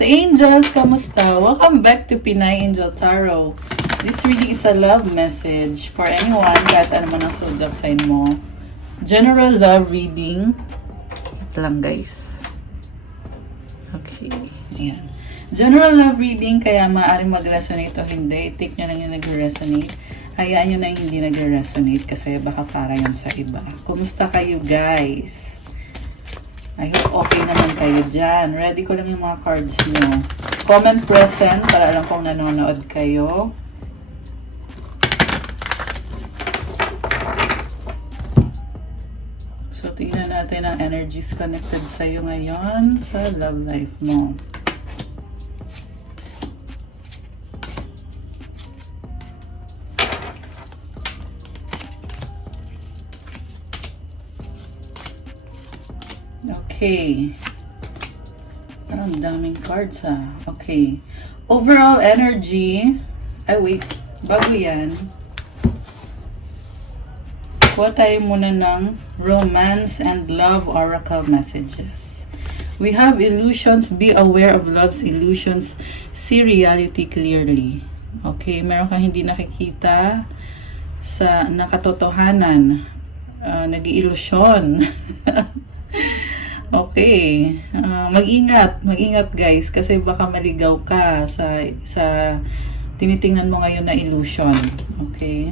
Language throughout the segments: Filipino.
Angels! Kamusta? Welcome back to Pinay Angel Tarot. This reading is a love message for anyone kahit ano man ang zodiac sign mo. General love reading. Ito lang guys. Okay. Ayan. General love reading, kaya maaaring mag-resonate o hindi. I-take nyo lang yung nag-resonate. Hayaan nyo na yung hindi nag-resonate kasi baka para yun sa iba. Kumusta kayo guys? I hope okay naman kayo dyan. Ready ko lang yung mga cards nyo. Comment present para alam kong nanonood kayo. So, tingnan natin ang energies connected sa'yo ngayon sa love life mo. Okay. Parang daming cards ha. Okay. Overall energy. Ay wait. Bago yan. Kuha tayo muna ng romance and love oracle messages. We have illusions. Be aware of love's illusions. See reality clearly. Okay. Meron kang hindi nakikita sa nakatotohanan. Nag-iilusyon. Okay. Mag-ingat guys kasi baka maligaw ka sa tinitingnan mo ngayon na illusion. Okay.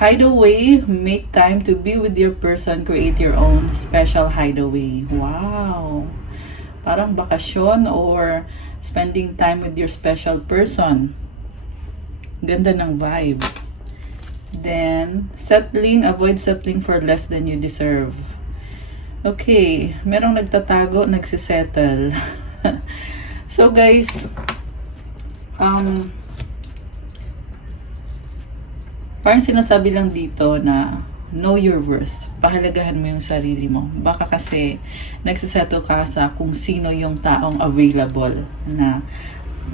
Hideaway, make time to be with your person, create your own special hideaway. Wow. Parang bakasyon or spending time with your special person. Ganda ng vibe. Then, settling, avoid settling for less than you deserve. Okay, merong nagtatago, nagsisettle. So guys, parang sinasabi lang dito na know your worth. Pahalagahan mo yung sarili mo. Baka kasi nagsisettle ka sa kung sino yung taong available na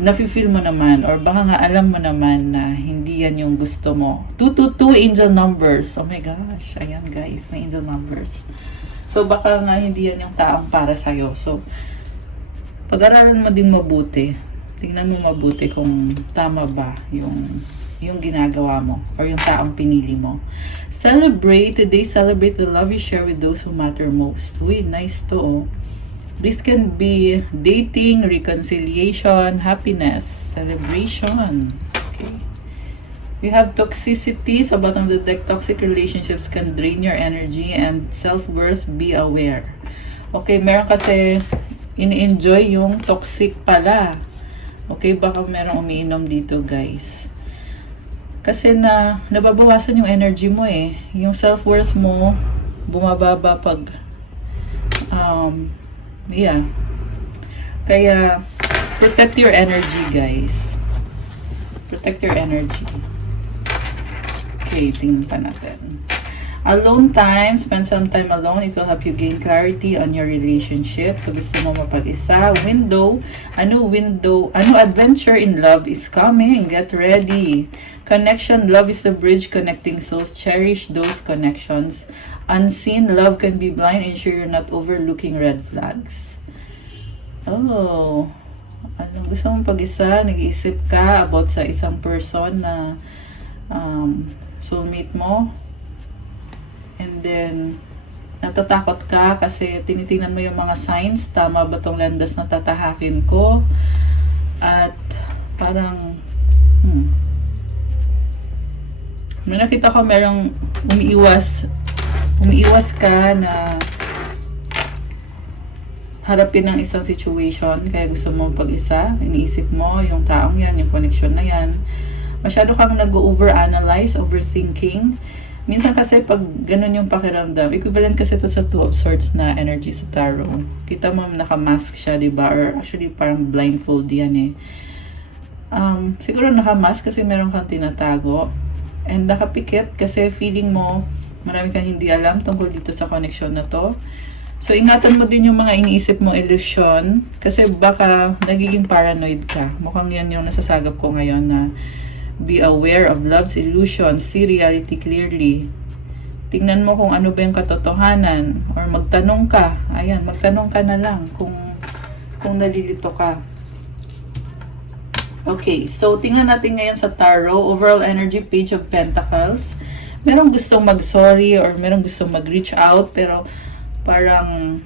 nafe-feel mo naman or baka nga alam mo naman na hindi yan yung gusto mo. 222 angel numbers. Oh my gosh. Ayan guys, may angel numbers. So baka nga hindi yan yung taong para sa'yo. So pag-aralan mo din mabuti. Tingnan mo mabuti kung tama ba yung ginagawa mo or yung taong pinili mo. Celebrate. Today, celebrate the love you share with those who matter most. Uy, nice to oh. This can be dating, reconciliation, happiness, celebration. Okay. You have toxicity. Sa bottom of the deck, toxic relationships can drain your energy and self-worth. Be aware. Okay, meron kasi ini-enjoy yung toxic pala. Okay, baka meron umiinom dito guys. Kasi nababawasan yung energy mo eh. Yung self-worth mo, bumababa pag yeah. Kaya, protect your energy, guys. Protect your energy. Okay, tingnan pa natin. Alone time. Spend some time alone. It will help you gain clarity on your relationship. So, gusto mo mapag-isa. Window. Ano adventure in love is coming. Get ready. Connection. Love is the bridge connecting souls. Cherish those connections. Unseen. Love can be blind. Ensure you're not overlooking red flags. Oh. Ano gusto mong pag-isa? Nag-iisip ka about sa isang person na soulmate mo. And then, natatakot ka kasi tinitingnan mo yung mga signs. Tama ba tong landas na tatahakin ko? At parang, may nakita ko merong umiiwas ka na harapin ng isang situation. Kaya gusto mong pag-isa. Iniisip mo yung taong yan, yung connection na yan. Masyado kang nag-overanalyze, overthinking. Minsan kasi pag ganun yung pakiramdam, equivalent kasi ito sa Two of Swords na energy sa tarot. Kita mo naka-mask siya, diba? Or actually parang blindfold yan eh. Siguro naka-mask kasi meron kang tinatago. And nakapikit kasi feeling mo marami kang hindi alam tungkol dito sa connection na to. So ingatan mo din yung mga iniisip mo illusion kasi baka nagiging paranoid ka. Mukhang yan yung nasasagap ko ngayon na be aware of love's illusion. See reality clearly. Tingnan mo kung ano ba yung katotohanan. Or magtanong ka. Ayan, magtanong ka na lang kung kung nalilito ka. Okay, so tingnan natin ngayon sa tarot. Overall energy, Page of Pentacles. Merong gustong mag-sorry or merong gustong mag-reach out, pero parang,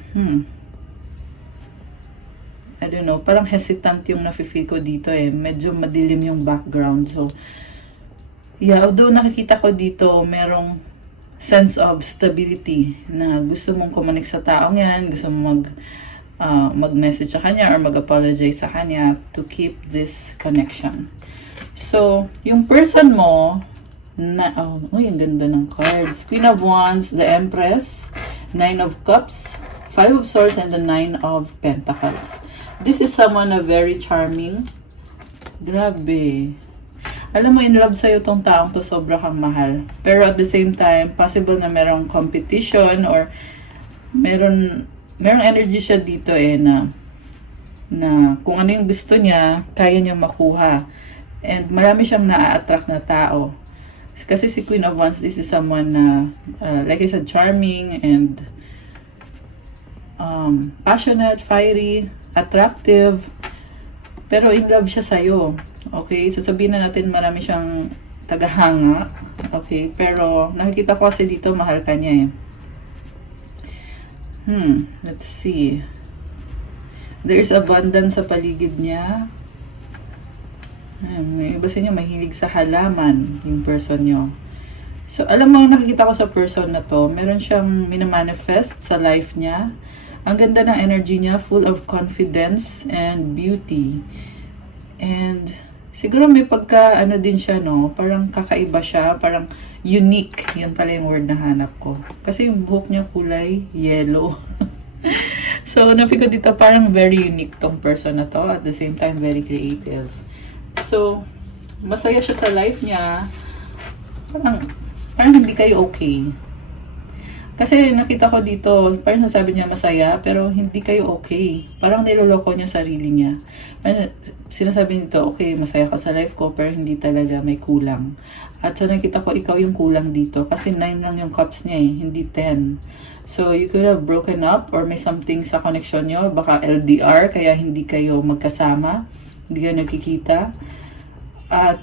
I don't know, parang hesitant yung nafe-feel ko dito eh. Medyo madilim yung background. So, yeah, although nakikita ko dito, merong sense of stability na gusto mong kumanik sa taong yan, gusto mong mag-message sa kanya or mag-apologize sa kanya to keep this connection. So, yung person mo, ang ganda ng cards. Queen of Wands, the Empress, Nine of Cups, Five of Swords, and the Nine of Pentacles. This is someone na very charming. Grabe. Alam mo, in love sa'yo tong taong to, sobra kang mahal. Pero at the same time, possible na merong competition or merong energy siya dito eh na kung ano yung gusto niya, kaya niya makuha. And marami siyang na-attract na tao. Kasi si Queen of Wands, this is someone na, like I said, charming and passionate, fiery, attractive. Pero in love siya sa'yo. Okay? So sabihin na natin marami siyang tagahanga. Okay? Pero nakikita ko kasi dito, mahal ka niya eh. Let's see. There's abundance sa paligid niya. May iba sa inyo mahilig sa halaman, yung person nyo. So, alam mo, nakikita ko sa person na to, meron siyang minamanifest sa life niya. Ang ganda ng energy niya, full of confidence and beauty. And siguro may din siya, no? Parang kakaiba siya, parang unique. Yun pala yung word na hanap ko. Kasi yung buhok niya kulay yellow. So, napiko dito parang very unique tong person na to. At the same time, very creative. So, masaya siya sa life niya. Parang hindi kayo okay. Kasi nakita ko dito, parang sasabi niya masaya, pero hindi kayo okay. Parang niloloko niya sarili niya. Parang sinasabi nito, okay, masaya ka sa life ko, pero hindi talaga, may kulang. At so nakita ko, ikaw yung kulang dito. Kasi 9 lang yung cups niya eh, hindi 10. So, you could have broken up or may something sa connection niyo. Baka LDR, kaya hindi kayo magkasama. Hindi kayo nagkikita. At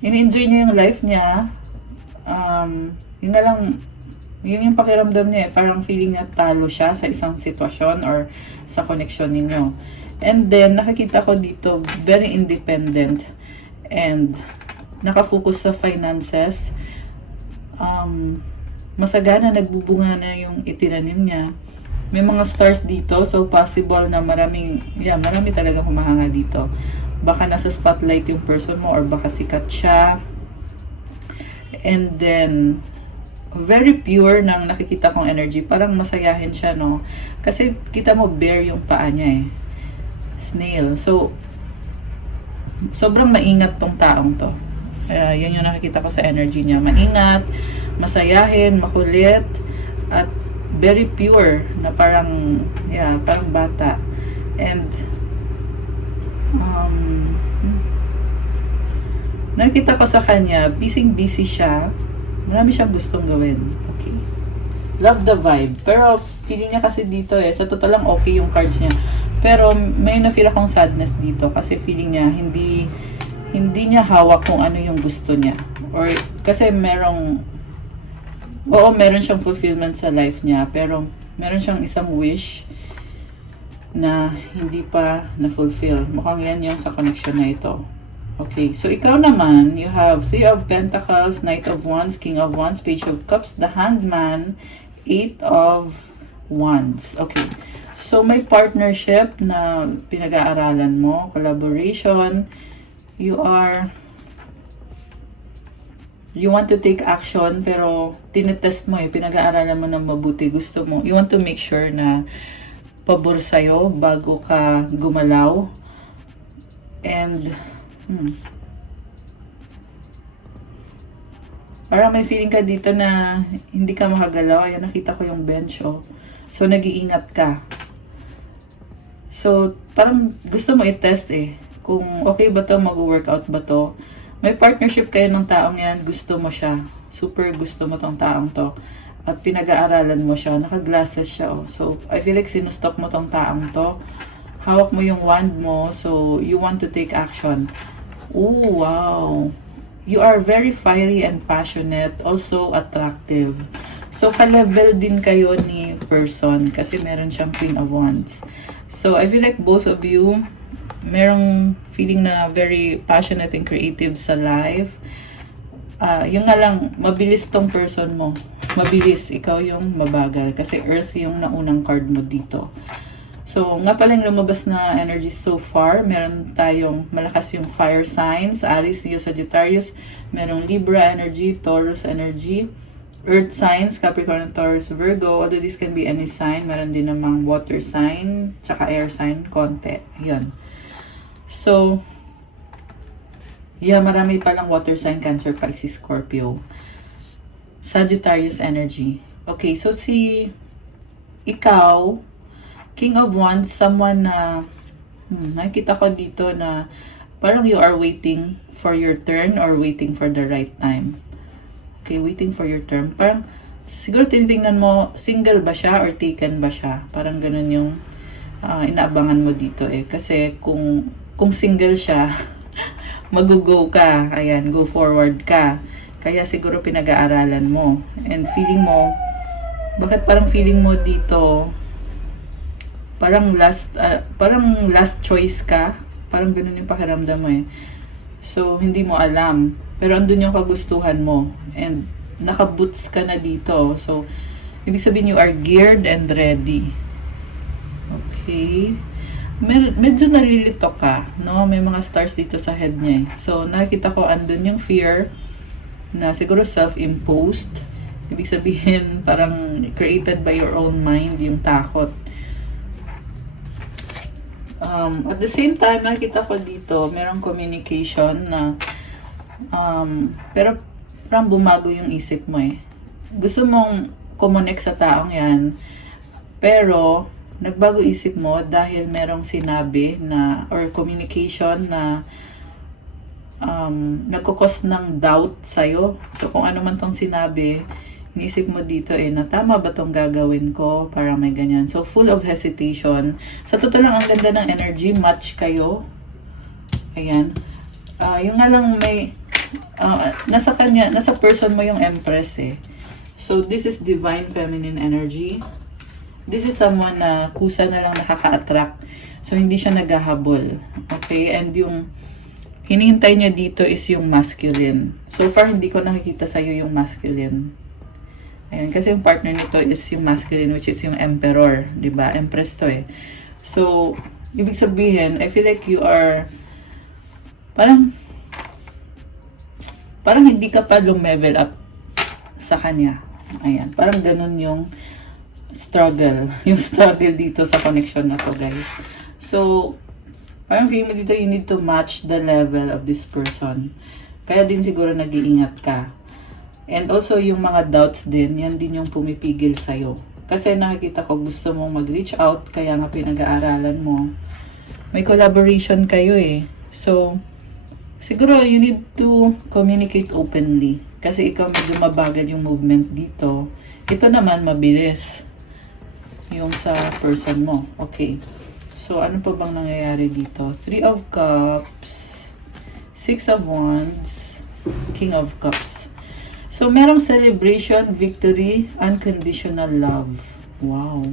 in-enjoy niya yung life niya. Yun nga lang, yun yung pakiramdam niya eh. Parang feeling niya talo siya sa isang sitwasyon or sa connection ninyo. And then, nakikita ko dito, very independent and nakafocus sa finances. Masagana, nagbubunga na yung itinanim niya. May mga stars dito, so possible na marami talaga humahanga dito. Baka nasa spotlight yung person mo or baka sikat siya. And then, very pure nang nakikita kong energy. Parang masayahin siya, no? Kasi kita mo bear yung paa niya eh. Snail. So, sobrang maingat tong taong to. Yan yung nakikita ko sa energy niya. Maingat, masayahin, makulit, at very pure na parang, parang bata. And, nakita ko sa kanya, busy siya. Marami siyang gustong gawin. Okay. Love the vibe. Pero, feeling niya kasi dito eh. Sa totoo lang, okay yung cards niya. Pero, may na-feel akong sadness dito. Kasi feeling niya, hindi niya hawak kung ano yung gusto niya. Or, kasi meron siyang fulfillment sa life niya. Pero, meron siyang isang wish na hindi pa na-fulfill. Mukhang yan yung sa connection na ito. Okay, so ikaw naman, you have 3 of Pentacles, Knight of Wands, King of Wands, Page of Cups, the Hanged Man, 8 of Wands. Okay, so may partnership na pinag-aaralan mo, collaboration, you want to take action, pero tinetest mo eh, pinag-aaralan mo ng mabuti, gusto mo, you want to make sure na pabor sa'yo bago ka gumalaw, and parang may feeling ka dito na hindi ka makagalaw. Ayan, nakita ko yung bench, oh. So, nag-iingat ka. So, parang gusto mo i-test eh. Kung okay ba to, mag-workout ba to. May partnership kayo ng taong yan, gusto mo siya. Super gusto mo tong taong to. At pinag-aaralan mo siya. Naka-glasses siya, oh. So, I feel like sinustock mo tong taong to. hawak mo yung wand mo, so you want to take action. Oh, wow. You are very fiery and passionate, also attractive. So, ka-level din kayo ni person kasi meron siyang Queen of Wands. So, I feel like both of you, merong feeling na very passionate and creative sa life. Yung nga lang, mabilis tong person mo. Mabilis, ikaw yung mabagal. Kasi Earth yung naunang card mo dito. So, nga palang lumabas na energy so far, meron tayong malakas yung fire signs, Aries, Leo, Sagittarius, merong Libra energy, Taurus energy, Earth signs, Capricorn, Taurus, Virgo, although this can be any sign, meron din namang water sign, tsaka air sign, konti. Yun. So, yeah, marami palang water sign, Cancer, Pisces, Scorpio. Sagittarius energy. Okay, so si ikaw, King of Wands, someone na nakita ko dito na parang you are waiting for your turn or waiting for the right time. Okay, waiting for your turn. Parang siguro tinitingnan mo, single ba siya or taken ba siya? Parang ganun yung inaabangan mo dito eh. Kasi kung single siya, mag-go ka. Ayan, go forward ka. Kaya siguro pinag-aaralan mo. And feeling mo, bakit parang feeling mo dito, parang last choice ka? Parang ganun yung pakiramdam mo eh. So, hindi mo alam. Pero andun yung kagustuhan mo. And naka-boots ka na dito. So, ibig sabihin you are geared and ready. Okay. Medyo nalilito ka, no? May mga stars dito sa head niya eh. So, nakita ko andun yung fear na siguro self-imposed. Ibig sabihin, parang created by your own mind, yung takot. At the same time, nakita ko dito, merong communication na pero parang bumago yung isip mo eh. Gusto mong kumonek sa taong yan, pero nagbago isip mo dahil merong sinabi na, or communication na nagkukos ng doubt sa'yo. So, kung ano man tong sinabi, inisip mo dito eh, na tama ba tong gagawin ko? Parang may ganyan. So, full of hesitation. Sa totoo lang, ang ganda ng energy, match kayo. Ayan. Yung nga lang may, nasa person mo yung Empress eh. So, this is divine feminine energy. This is someone na kusa na lang nakaka-attract. So, hindi siya naghahabol. Okay? And yung hinihintay niya dito is yung masculine. So far, hindi ko nakikita sa'yo yung masculine. Ayan, kasi yung partner nito is yung masculine, which is yung emperor, di ba? Empress to eh. So, ibig sabihin, I feel like you are parang hindi ka pa lumevel up sa kanya. Ayan, parang ganun yung struggle. Yung struggle dito sa connection na to, guys. So, parang feeling mo dito, you need to match the level of this person. Kaya din siguro nag-iingat ka. And also, yung mga doubts din, yan din yung pumipigil sa'yo. Kasi nakikita ko gusto mong mag-reach out, kaya nga pinag-aaralan mo. May collaboration kayo eh. So, siguro you need to communicate openly. Kasi ikaw medyo mabagal yung movement dito. Ito naman mabilis. Yung sa person mo. Okay. So, ano pa bang nangyayari dito? 3 of Cups, 6 of Wands, King of Cups. So, merong celebration, victory, unconditional love. Wow.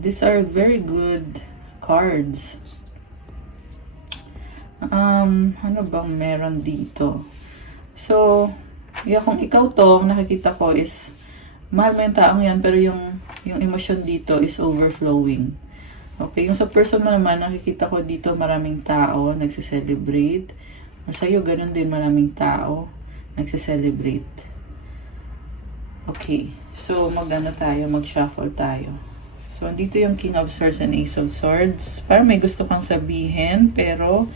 These are very good cards. Ano bang meron dito? So, yeah, kung ikaw to, nakikita ko is, mahal mo yung taong yan, pero yung emosyon dito is overflowing. Okay, yung sa person mo naman, nakikita ko dito maraming tao nagse-celebrate. Sa'yo, ganun din maraming tao nagse-celebrate. Okay, so mag-shuffle tayo. So, andito yung King of Swords and Ace of Swords. Parang may gusto kang sabihin, pero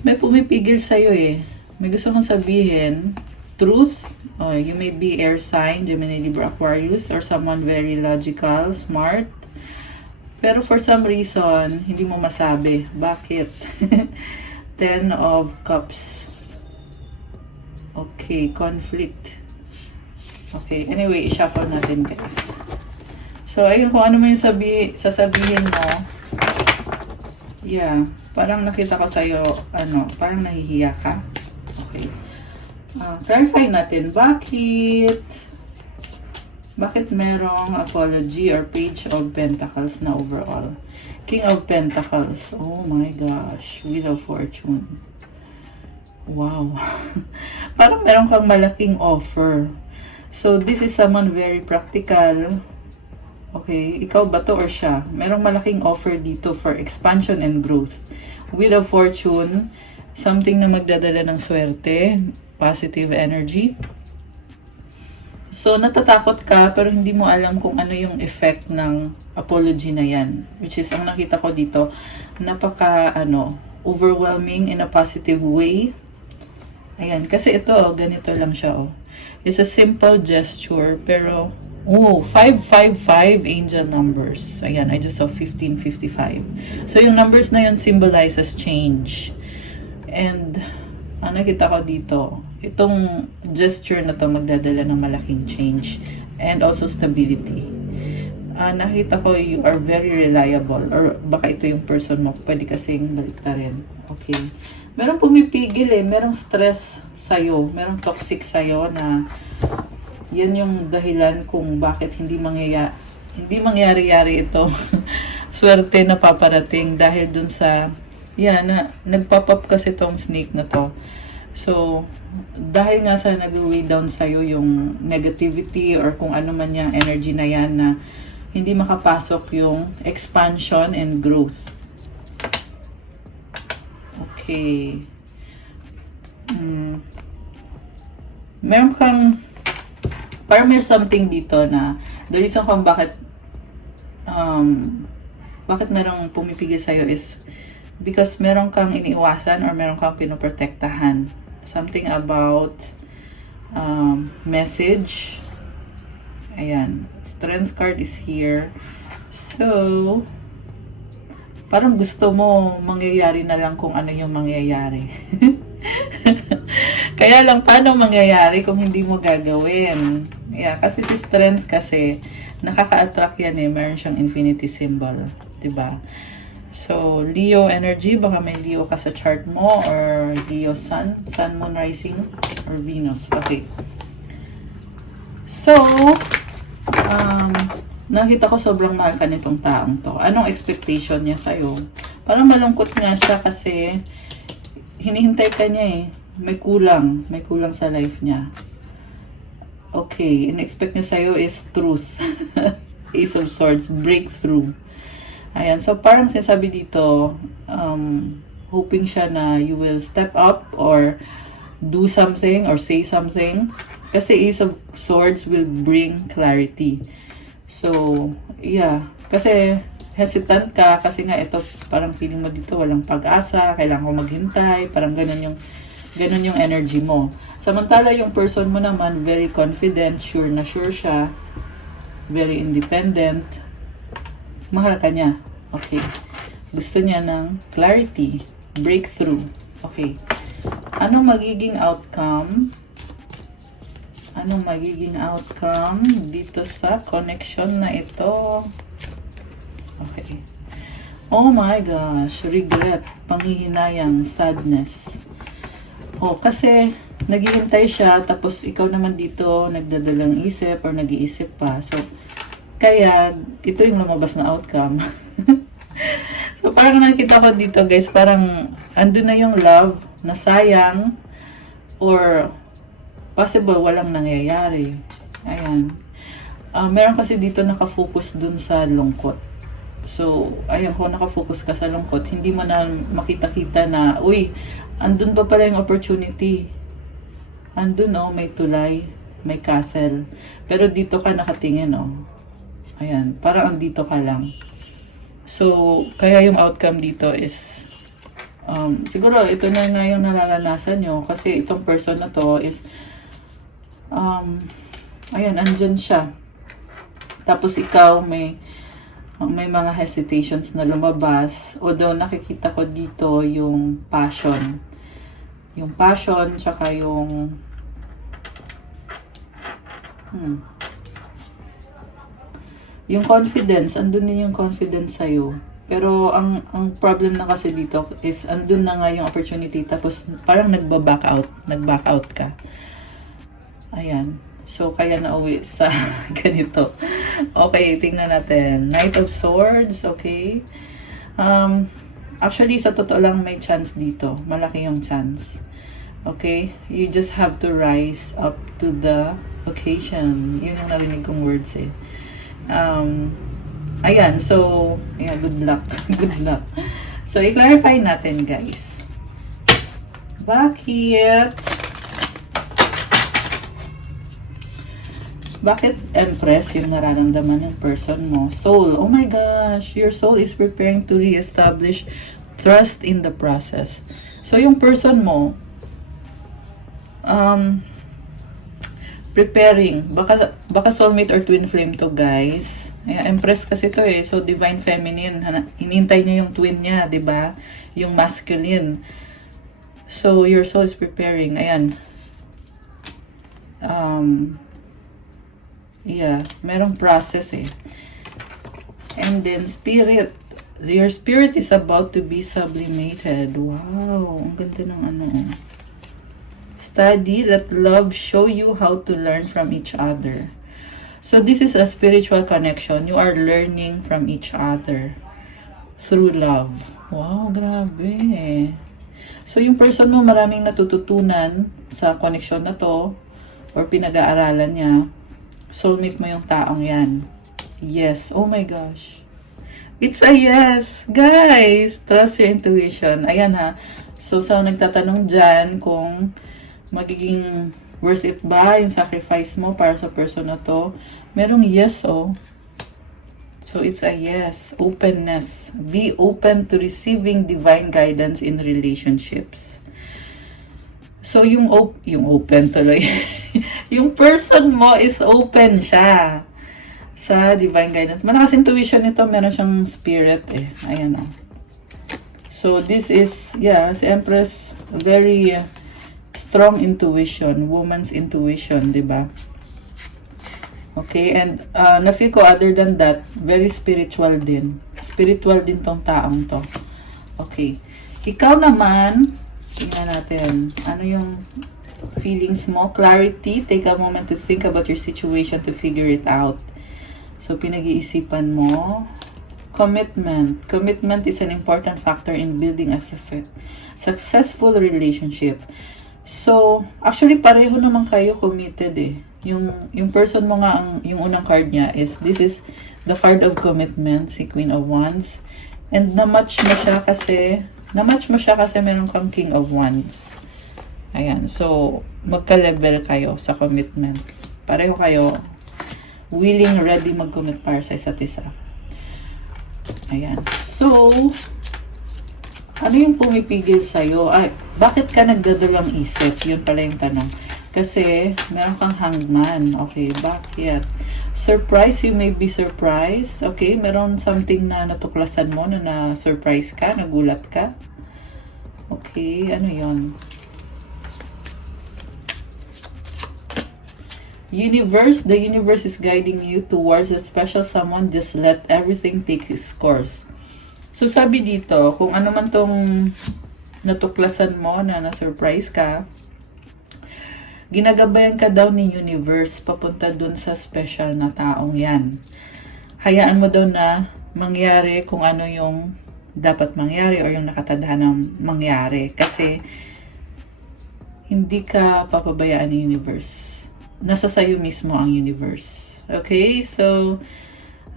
may pumipigil sa'yo eh. May gusto kang sabihin, truth. You may be air sign, Gemini, Libra, Aquarius, or someone very logical, smart. Pero for some reason, hindi mo masabi. Bakit? 10 of Cups. Okay, conflict. Okay, anyway, i-shuffle natin guys. So, ayun, kung ano mo yung sasabihin mo, yeah, parang nakita ko sa'yo, parang nahihiya ka. Okay. Clarify natin, bakit merong apology or page of pentacles na overall? King of Pentacles. Oh my gosh. Wheel of Fortune. Wow. Parang meron kang malaking offer. So, this is someone very practical. Okay. Ikaw ba to or siya? Merong malaking offer dito for expansion and growth. Wheel of Fortune. Something na magdadala ng swerte. Positive energy. So, natatakot ka pero hindi mo alam kung ano yung effect ng apology na yan. Which is, ang nakita ko dito, overwhelming in a positive way. Ayan, kasi ito, ganito lang siya, oh. It's a simple gesture, pero, 555 angel numbers. Ayan, I just saw 1555. So, yung numbers na yun symbolizes change. And, ang nakita ko dito, itong gesture na to magdadala ng malaking change and also stability. Nakita ko you are very reliable, or baka ito yung person mo, pwede kasing baliktarin. Okay. Merong pumipigil merong stress sa'yo, merong toxic sa'yo na yan yung dahilan kung bakit hindi mangyari-yari ito. Swerte na paparating dahil dun sa nagpop-up kasi tong snake na to. So, dahil nga sa nag-weigh down sa'yo yung negativity or kung ano man yung energy na yan na hindi makapasok yung expansion and growth. Okay. Parang may something dito na the reason kung bakit merong pumipigil sa'yo is because meron kang iniiwasan or meron kang pinoprotektahan. Something about message. Ayan. Strength card is here. So, parang gusto mo mangyayari na lang kung ano yung mangyayari. Kaya lang, paano mangyayari kung hindi mo gagawin? Yeah, kasi si strength kasi, nakaka-attract yan meron siyang infinity symbol. Diba? So, Leo energy, baka may Leo ka sa chart mo, or Leo sun, moon, rising, or Venus. Okay. So, nakita ko sobrang mahal ka nitong taong to. Anong expectation niya sa'yo? Parang malungkot nga siya kasi hinihintay ka niya May kulang sa life niya. Okay, in-expect niya sa'yo is truth. Ace of Swords, breakthrough. Ayan, so parang sinasabi dito, hoping siya na you will step up or do something or say something. Kasi Ace of Swords will bring clarity. So, yeah. Kasi hesitant ka kasi nga ito parang feeling mo dito walang pag-asa, kailangan ko maghintay, parang ganun yung energy mo. Samantala yung person mo naman, very confident, sure na sure siya, very independent, mahal ka niya. Okay. Gusto niya ng clarity, breakthrough. Okay. Anong magiging outcome? Anong magiging outcome dito sa connection na ito? Okay. Oh my gosh. Regret, panghihinayang, sadness. Kasi naghihintay siya, tapos ikaw naman dito nagdadalang isip or nag-iisip pa. So, kaya ito yung lumabas na outcome. So, parang nakita ko dito guys, parang andun na yung love na sayang or possible walang nangyayari. Ayan. Meron kasi dito nakafocus dun sa lungkot. So, ayan, kung nakafocus ka sa lungkot, hindi mo na makita-kita na, andun pa pala yung opportunity. Andun, may tulay, may castle. Pero dito ka nakatingin, Ayan, parang andito ka lang. So, kaya yung outcome dito is, siguro, ito na nga yung nalalasasan nyo. Kasi itong person na to is, ayan, andyan siya. Tapos ikaw, may mga hesitations na lumabas. Although nakikita ko dito yung passion. Yung passion, tsaka yung Yung confidence, andun din yung confidence sa'yo. Pero ang problem na kasi dito is andun na nga yung opportunity tapos parang nag-back out ka. Ayan. So, kaya nauwi sa ganito. Okay, tingnan natin. Knight of Swords, okay. Actually, sa totoo lang may chance dito. Malaki yung chance. Okay? You just have to rise up to the occasion. Yun yung narinig kong words eh. Ayan, so, yeah, good luck. Good luck. So, i-clarify natin, guys. Bakit Empress yung nararamdaman ng person mo? Soul. Oh my gosh, your soul is preparing to re-establish trust in the process. So, yung person mo, preparing. Baka soulmate or twin flame to, guys. Empress kasi to eh. So, divine feminine. Hinintay niya yung twin niya, di ba? Yung masculine. So, your soul is preparing. Ayan. Yeah, merong process eh. And then, spirit. Your spirit is about to be sublimated. Wow, ang ganda ng ano. Study, let love show you how to learn from each other. So, this is a spiritual connection. You are learning from each other through love. Wow, grabe. So, yung person mo maraming natututunan sa connection na to or pinag-aaralan niya. Soulmate mo yung taong yan. Yes. Oh my gosh. It's a yes. Guys, trust your intuition. Ayan ha. So, sa nagtatanong dyan kung magiging worth it ba yung sacrifice mo para sa person na to, merong yes oh. So, it's a yes. Openness. Be open to receiving divine guidance in relationships. So, yung open tuloy. Yung person mo is open siya sa divine guidance. Malakas intuition nito. Meron siyang spirit eh. Ayan o. So, this is, yeah, si Empress, very strong intuition. Woman's intuition, diba? Okay, and na-feel ko other than that, very spiritual din. Spiritual din tong taong to. Okay. Ikaw naman, tingnan natin. Ano yung feelings mo? Clarity. Take a moment to think about your situation to figure it out. So, pinag-iisipan mo. Commitment. Commitment is an important factor in building a successful relationship. So, actually, pareho naman kayo committed eh. Yung person mo nga, yung unang card niya is, this is the card of commitment, si Queen of Wands. And na-match mo siya kasi meron kang King of Wands. Ayan. So, magka-level kayo sa commitment. Pareho kayo willing, ready mag-commit para sa isa't isa. Ayan. So, ano yung pumipigil sa'yo? Ay, bakit ka nagdadalang isip? Yun pala yung tanong. Kasi, meron kang hangman. Okay, bakit? Surprise, you may be surprised. Okay, meron something na natuklasan mo na na-surprise ka, nagulat ka. Okay, ano yon? Universe, the universe is guiding you towards a special someone. Just let everything take its course. So, sabi dito, kung ano man tong natuklasan mo na na-surprise ka, ginagabayan ka daw ni universe papunta dun sa special na taong yan. Hayaan mo daw na mangyari kung ano yung dapat mangyari or yung nakatadhanang mangyari. Kasi, hindi ka papabayaan ni universe. Nasa sayo mismo ang universe. Okay? So,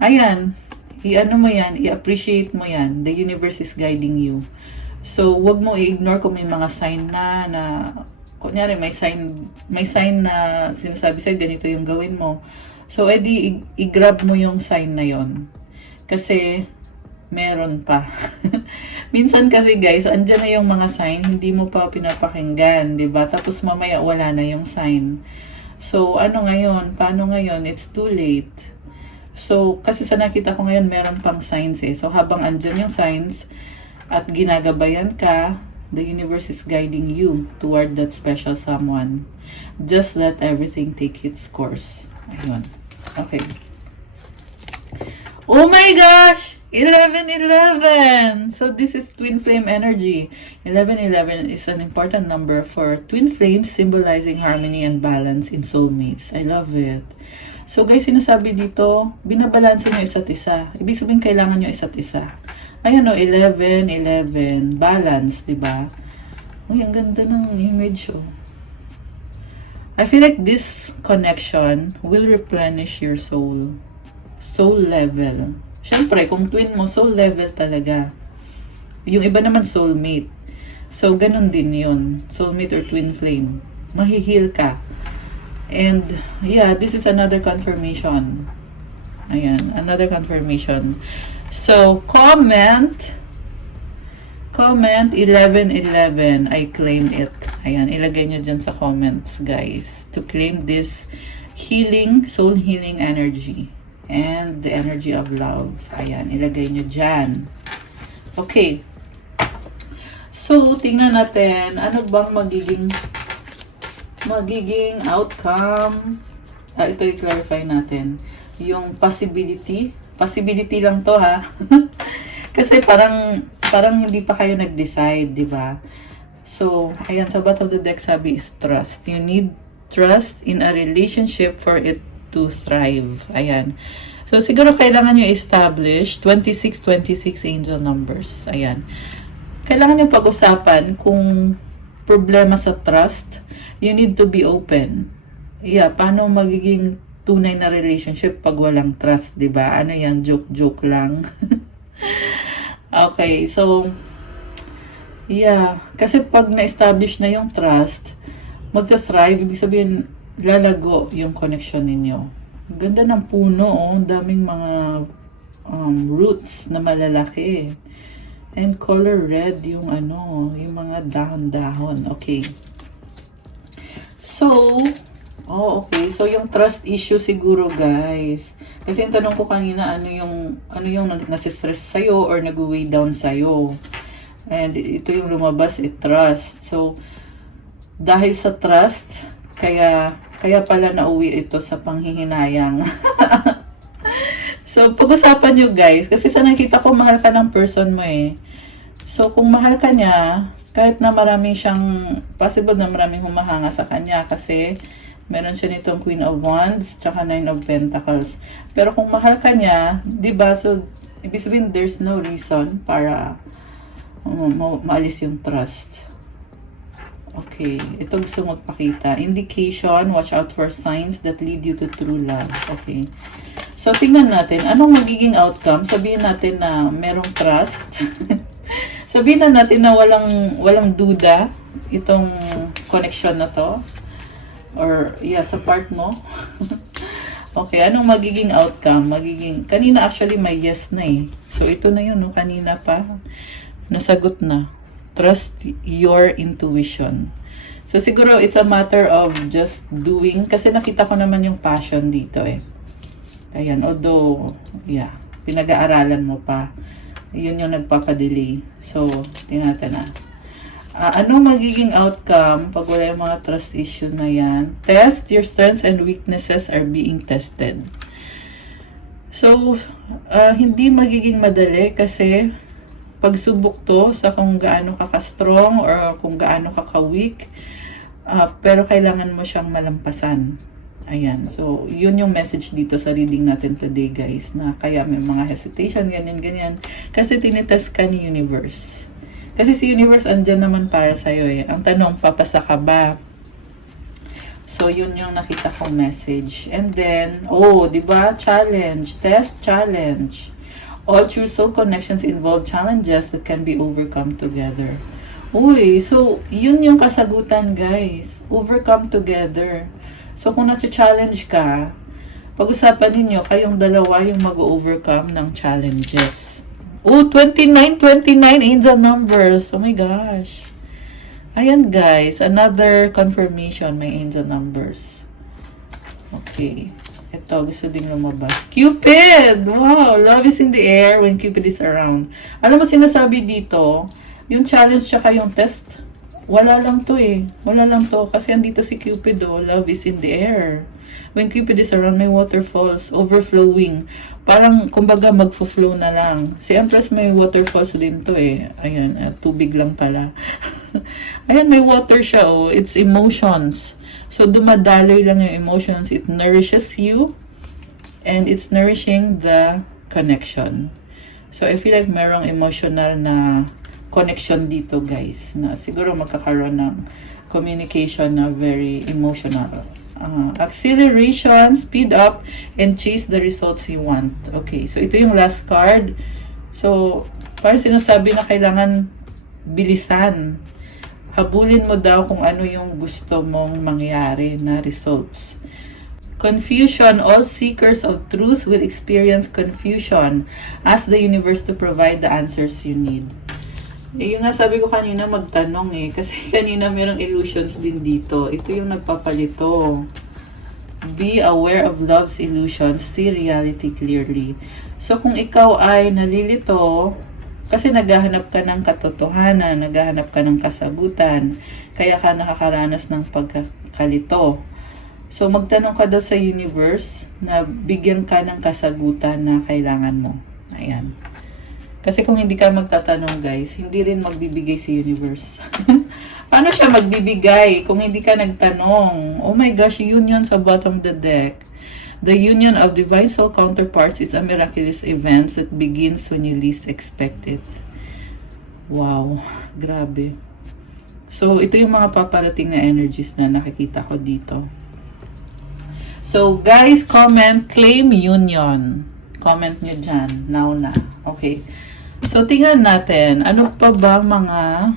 ayan. I-ano mo yan, i-appreciate mo yan. The universe is guiding you. So, wag mo i-ignore kung may mga sign na kunyari, may sign na sinasabi sa'yo, ganito yung gawin mo. So, edi, i-grab mo yung sign na yon. Kasi, meron pa. Minsan kasi guys, andyan na yung mga sign, hindi mo pa pinapakinggan, diba? Tapos mamaya wala na yung sign. So, ano ngayon? Paano ngayon? It's too late. So, kasi sa nakita ko ngayon, meron pang signs eh. So, habang andyan yung signs at ginagabayan ka, the universe is guiding you toward that special someone. Just let everything take its course. Ayun. Okay. Oh my gosh! 11-11! So this is twin flame energy. 11-11 is an important number for twin flames, symbolizing harmony and balance in soulmates. I love it. So guys, sinasabi dito, binabalanse nyo isa't isa. Ibig sabihin, kailangan nyo isa't isa. Ayan o, 11-11. Balance, diba? Uy, ang ganda ng image oh. I feel like this connection will replenish your soul. Soul level. Siyempre, kung twin mo, soul level talaga. Yung iba naman soulmate. So, ganun din yun. Soulmate or twin flame. Mahihil ka. And, yeah, this is another confirmation. Ayan, another confirmation. So, comment 11-11. I claim it. Ayan, ilagay nyo dyan sa comments, guys. To claim this healing, soul healing energy. And the energy of love. Ayan, ilagay nyo dyan. Okay. So, tingnan natin, ano bang magiging outcome. Ito i-clarify natin. Yung possibility. Possibility lang to, ha? Kasi parang hindi pa kayo nag-decide, di ba? So, ayan, sa bottom of the deck sabi is trust. You need trust in a relationship for it to thrive. Ayan. So, siguro kailangan nyo establish 26 angel numbers. Ayan. Kailangan nyo pag-usapan kung problema sa trust. You need to be open. Yeah, paano magiging tunay na relationship pag walang trust, diba? Ano yan? Joke lang. Okay, so, yeah. Kasi pag na-establish na yung trust, magta-thrive, ibig sabihin, lalago yung connection ninyo. Ganda ng puno, oh. Daming mga roots na malalaki. And color red yung yung mga dahon-dahon. Okay. So, okay. So, yung trust issue siguro, guys. Kasi yung tanong ko kanina, ano yung nasistress sa'yo or nag-weigh down sa'yo. And ito yung lumabas, trust. So, dahil sa trust, kaya pala nauwi ito sa panghihinayang. So, pag-usapan nyo, guys. Kasi sa nakita ko, mahal ka ng person mo eh. So, kung mahal ka niya, kahit na marami siyang, possible na maraming humahanga sa kanya kasi meron siya nitong Queen of Wands tsaka 9 of Pentacles. Pero kung mahal ka niya, diba? So, ibig sabihin, there's no reason para maalis yung trust. Okay, ito gusto magpakita. Indication, watch out for signs that lead you to true love. Okay. So, tingnan natin, anong magiging outcome? Sabihin natin na merong trust. Sabihin na natin na walang duda itong connection na to. Or, yeah, sa part mo. Okay, anong magiging outcome? Kanina actually may yes na eh. So, ito na yun, no? Kanina pa. Nasagot na. Trust your intuition. So, siguro it's a matter of just doing. Kasi nakita ko naman yung passion dito eh. Ayan, although, yeah, pinag-aaralan mo pa. Yun yung nagpapadelay. So, tingnan natin na. Ano magiging outcome pag wala yung mga trust issue na yan? Test, your strengths and weaknesses are being tested. So, hindi magiging madali kasi pagsubok to sa kung gaano ka ka-strong or kung gaano ka ka-weak. Pero kailangan mo siyang malampasan. Ayan. So, yun yung message dito sa reading natin today, guys. Na kaya may mga hesitation, ganyan. Kasi tinitest ka ni universe. Kasi si universe andyan naman para sa'yo eh. Ang tanong, papasa ka ba? So, yun yung nakita kong message. And then, diba? Challenge. Test, challenge. All true soul connections involve challenges that can be overcome together. Uy, so, yun yung kasagutan, guys. Overcome together. So, kung nasa-challenge ka, pag-usapan ninyo, kayong dalawa yung mag-overcome ng challenges. 29 angel numbers. Oh my gosh. Ayan, guys. Another confirmation, may angel numbers. Okay. Ito, gusto din lumabas. Cupid! Wow! Love is in the air when Cupid is around. Alam mo, sinasabi dito, yung challenge tsaka yung test, Wala lang to eh. Wala lang to. Kasi andito si Cupid, oh. Love is in the air. When Cupid is around, may waterfalls, overflowing. Parang, kumbaga, magfo-flow na lang. Si Empress may waterfalls din to eh. Ayan, tubig lang pala. Ayan, may water siya, oh. It's emotions. So, dumadaloy lang yung emotions. It nourishes you. And it's nourishing the connection. So, I feel like merong emotional na connection dito, guys, na siguro magkakaroon ng communication na very emotional. Acceleration, speed up, and chase the results you want. Okay, so ito yung last card. So, parang sinasabi na kailangan bilisan. Habulin mo daw kung ano yung gusto mong mangyari na results. Confusion. All seekers of truth will experience confusion. Ask the universe to provide the answers you need. Yung nga sabi ko kanina magtanong eh. Kasi kanina merong illusions din dito. Ito yung nagpapalito. Be aware of love's illusions. See reality clearly. So kung ikaw ay nalilito, kasi naghahanap ka ng katotohanan, naghahanap ka ng kasagutan, kaya ka nakakaranas ng pagkakalito. So magtanong ka daw sa universe na bigyan ka ng kasagutan na kailangan mo. Ayan. Kasi kung hindi ka magtatanong, guys, hindi rin magbibigay si universe. Paano siya magbibigay kung hindi ka nagtanong? Oh my gosh, union sa bottom of the deck. The union of divine soul counterparts is a miraculous event that begins when you least expect it. Wow, grabe. So, ito yung mga paparating na energies na nakikita ko dito. So, guys, comment, claim union. Comment nyo dyan, now na. Okay. So, tingnan natin, ano pa ba mga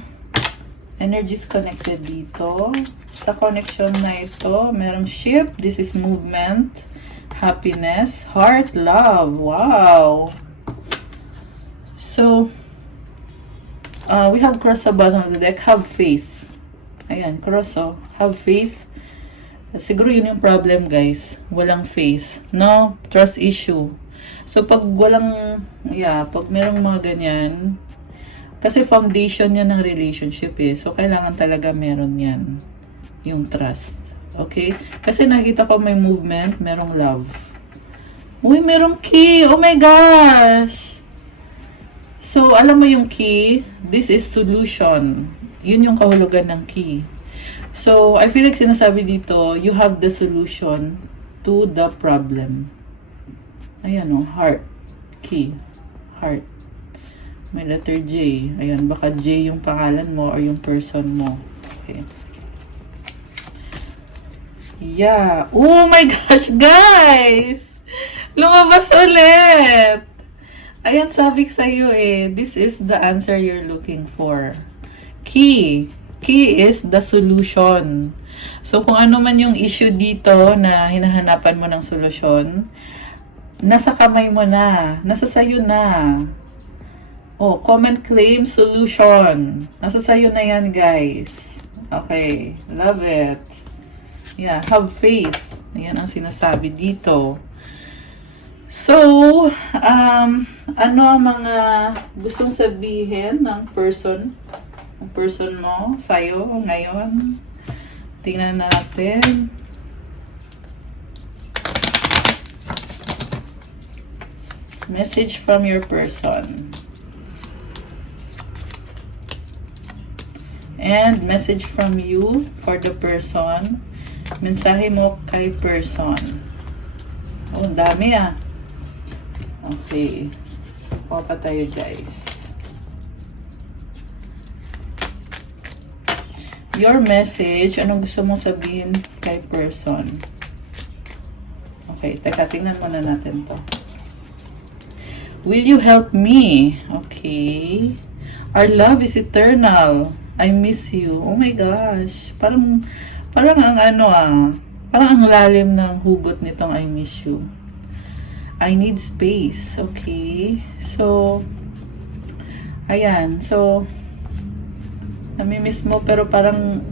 energies connected dito? Sa connection na ito, merong ship, this is movement, happiness, heart, love. Wow! So, we have cross sa bottom of the deck, have faith. Ayan, cross, oh. Have faith. Siguro yun yung problem, guys. Walang faith. No? Trust issue. So, pag walang, pag merong mga ganyan, kasi foundation yan ng relationship eh. So, kailangan talaga meron yan. Yung trust. Okay? Kasi nakita ko may movement, merong love. Uy, merong key! Oh my gosh! So, alam mo yung key? This is solution. Yun yung kahulugan ng key. So, I feel like sinasabi dito, you have the solution to the problem. Ayan o, heart. Key. Heart. May letter J. Ayan, baka J yung pangalan mo or yung person mo. Okay. Yeah. Oh my gosh, guys! Lumabas ulit! Ayan, sabi ko sa'yo eh. This is the answer you're looking for. Key. Key is the solution. So, kung ano man yung issue dito na hinahanapan mo ng solusyon, nasa kamay mo na. Nasa sayo na. Oh, comment, claim, solution. Nasa sayo na yan, guys. Okay. Love it. Yeah, have faith. Ayan ang sinasabi dito. So, ano ang mga gustong sabihin ng person? Ang person mo, sayo, ngayon. Tingnan natin. Message from your person. And message from you for the person. Mensahe mo kay person. Oh, ang dami ah. Okay. So, pa tayo guys. Your message. Anong gusto mong sabihin kay person? Okay. Teka, tingnan muna natin to. Will you help me? Okay. Our love is eternal. I miss you. Oh my gosh. Parang ang ano parang ang lalim ng hugot nitong I miss you. I need space. Okay. So, ayan. So, namimiss mo pero parang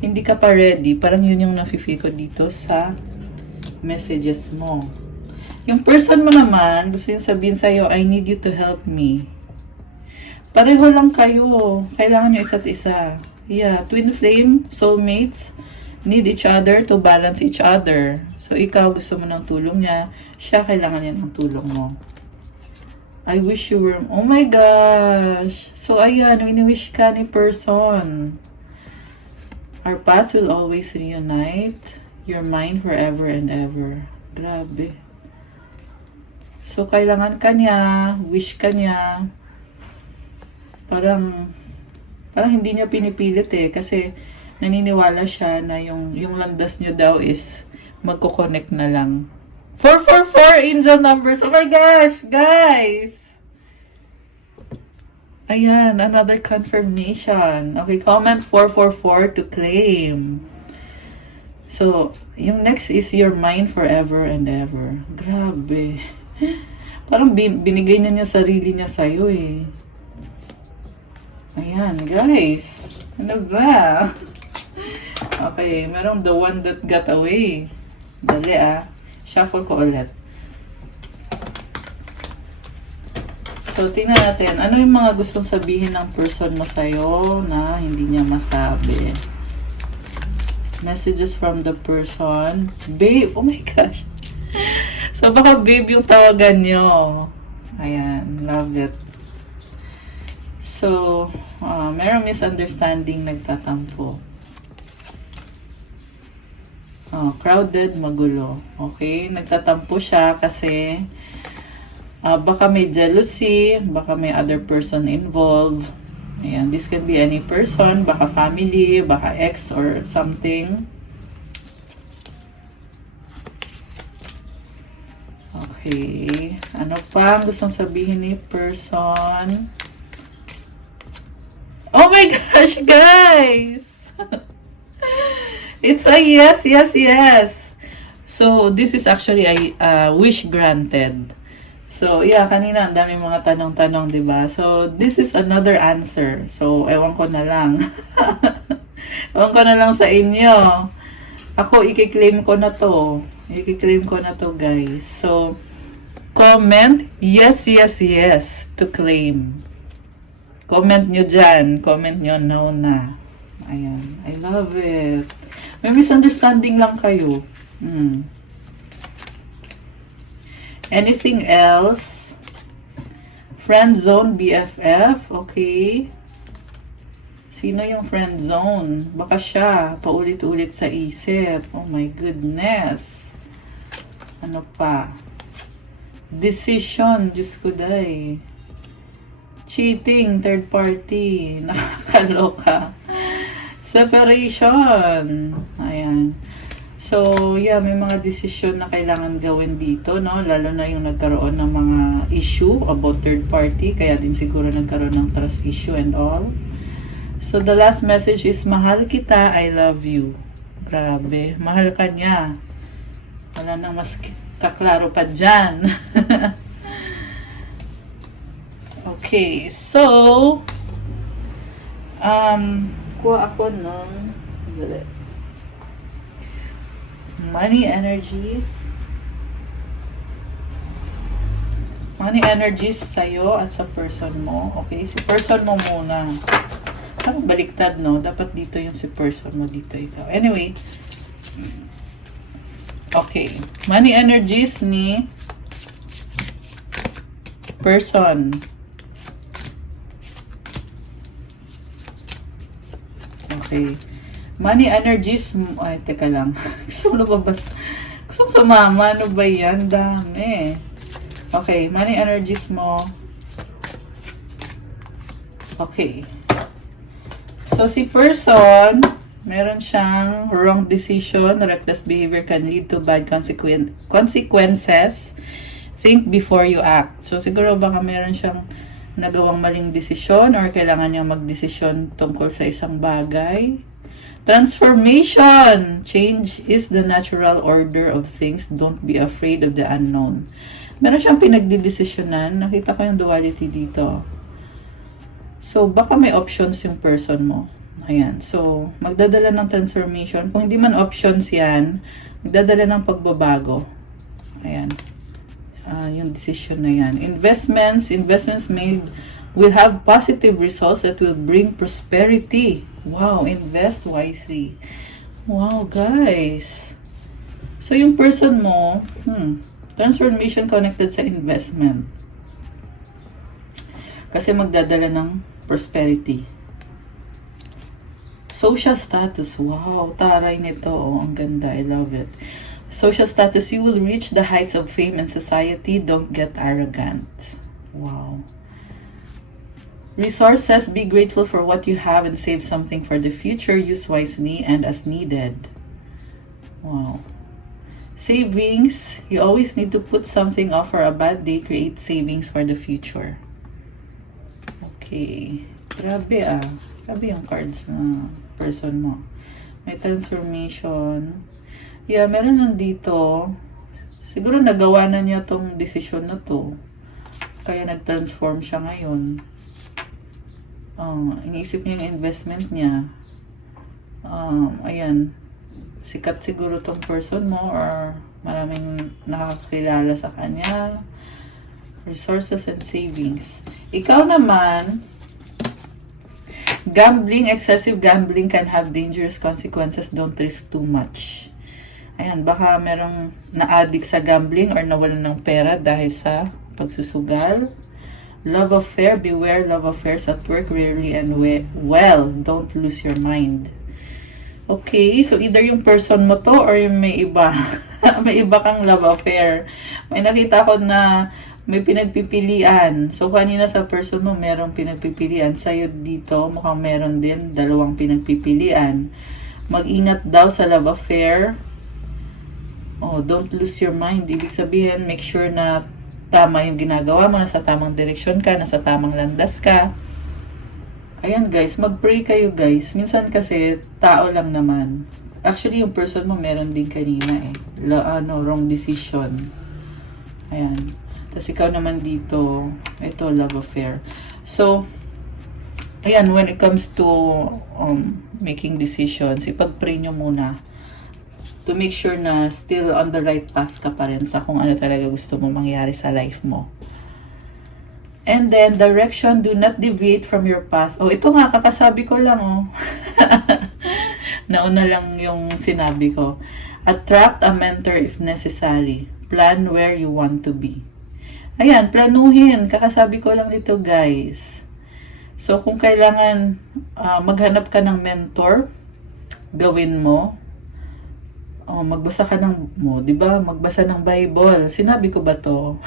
hindi ka pa ready. Parang yun yung nafe-feel ko dito sa messages mo. Yung person mo naman, gusto yung sabihin sa'yo, I need you to help me. Pareho lang kayo. Kailangan nyo isa't isa. Yeah, twin flame, soulmates, need each other to balance each other. So, ikaw gusto mo ng tulong niya, siya kailangan niya ng tulong mo. I wish you were, oh my gosh! So, ayan, wini-wish ka ni person. Our paths will always reunite. You're mine forever and ever. Grabe. So, kailangan ka niya, wish ka niya. Parang hindi niya pinipilit eh. Kasi, naniniwala siya na yung landas niyo daw is magko-connect na lang. 444 angel numbers. Oh my gosh, guys. Ayan, another confirmation. Okay, comment 444 to claim. So, yung next is you're mine forever and ever. Grabe. Parang binigay na niya sarili niya sa'yo eh. Ayan, guys. Ano ba? Okay, merong the one that got away. Dali shuffle ko ulit. So, tingnan natin. Ano yung mga gustong sabihin ng person mo sa'yo na hindi niya masabi? Messages from the person. Babe, oh my gosh. So, baka babe yung tawagan nyo. Ayan, love it. So, merong misunderstanding nagtatampo. Crowded, magulo. Okay, nagtatampo siya kasi baka may jealousy, baka may other person involved. Ayan, this can be any person, baka family, baka ex or something. Okay, ano pa ang gustong sabihin ni person? Oh my gosh, guys! It's a yes, yes, yes. So, this is actually a wish granted. So, yeah, kanina ang dami mga tanong-tanong, diba? So, this is another answer. So, ewan ko na lang. Ewan ko na lang sa inyo. Ako, i-claim ko na to. I-claim ko na to, guys. So, comment, yes, yes, yes, to claim. Comment nyo dyan. Comment nyo, no na. Ayan. I love it. May misunderstanding lang kayo. Anything else? Friend zone, BFF. Okay. Sino yung friend zone? Baka siya. Paulit-ulit sa isip. Oh my goodness. Ano pa? Decision. Diyos ko day. Cheating. Third party. Nakakaloka. Separation. Ayan. So, yeah, may mga desisyon na kailangan gawin dito, no? Lalo na yung nagkaroon ng mga issue about third party. Kaya din siguro nagkaroon ng trust issue and all. So, the last message is, mahal kita, I love you. Grabe. Mahal ka niya. Wala nang mas kaklaro pa dyan. Okay. So, kuha ako ng money energies. Money energies sa'yo at sa person mo. Okay, si person mo muna. Parang baliktad, no? Dapat dito yung si person mo, dito ikaw. Anyway. Okay. Money energies ni person. Okay. Money energies, ay, teka lang. Gusto mo lumabas. Gusto mo sumama. Ano ba yan? Dami. Okay. Money energies mo. Okay. So, si person, meron siyang wrong decision. Reckless behavior can lead to bad consequences. Think before you act. So, siguro baka meron siyang nagawang maling desisyon or kailangan niya magdesisyon tungkol sa isang bagay. Transformation. Change is the natural order of things. Don't be afraid of the unknown. Meron siyang pinagdidesisyonan. Nakita ko yung duality dito. So, baka may options yung person mo. Ayan. So, magdadala ng transformation. Kung hindi man options yan, magdadala ng pagbabago. Ayan. Yung decision na yan. Investments made will have positive results that will bring prosperity. Wow, invest wisely. Wow, guys. So, yung person mo, transformation connected sa investment. Kasi magdadala ng prosperity. Social status. Wow, taray nito. Oh, ang ganda. I love it. Social status. You will reach the heights of fame in society. Don't get arrogant. Wow. Resources. Be grateful for what you have and save something for the future. Use wisely and as needed. Wow. Savings. You always need to put something off for a bad day. Create savings for the future. Okay. Grabe ah. Grabe yung cards na person mo. May transformation. Yeah, meron nandito. Siguro nagawa na niya tong desisyon na to. Kaya nag-transform siya ngayon. Iniisip niya yung investment niya. Ayan. Sikat siguro tong person mo or maraming nakakilala sa kanya. Resources and savings. Ikaw naman, gambling, excessive gambling can have dangerous consequences. Don't risk too much. Ayan, baka merong na-addict sa gambling or nawalan ng pera dahil sa pagsusugal. Love affair, beware love affairs at work rarely and well. Don't lose your mind. Okay, so either yung person mo to or yung may iba. May iba kang love affair. May nakita ko na may pinagpipilian. So, kanina sa person mo, merong pinagpipilian. Sa'yo dito, mukhang meron din dalawang pinagpipilian. Mag-ingat daw sa love affair. Oh, don't lose your mind. Ibig sabihin, make sure na tama yung ginagawa mo, nasa tamang direksyon ka, nasa tamang landas ka. Ayan guys, mag-pray kayo guys. Minsan kasi, tao lang naman. Actually, yung person mo, meron din kanina eh. Wrong decision. Ayan. Tapos ikaw naman dito, ito, love affair. So, ayan, when it comes to making decisions, ipag-pray nyo muna to make sure na still on the right path ka pa rin sa kung ano talaga gusto mo mangyari sa life mo. And then, direction, do not deviate from your path. Oh, ito nga, kakasabi ko lang, oh. Nauna lang yung sinabi ko. Attract a mentor if necessary. Plan where you want to be. Ayan, planuhin. Kakasabi ko lang dito, guys. So, kung kailangan maghanap ka ng mentor, gawin mo. Magbasa ka diba? Magbasa ng Bible. Sinabi ko ba to?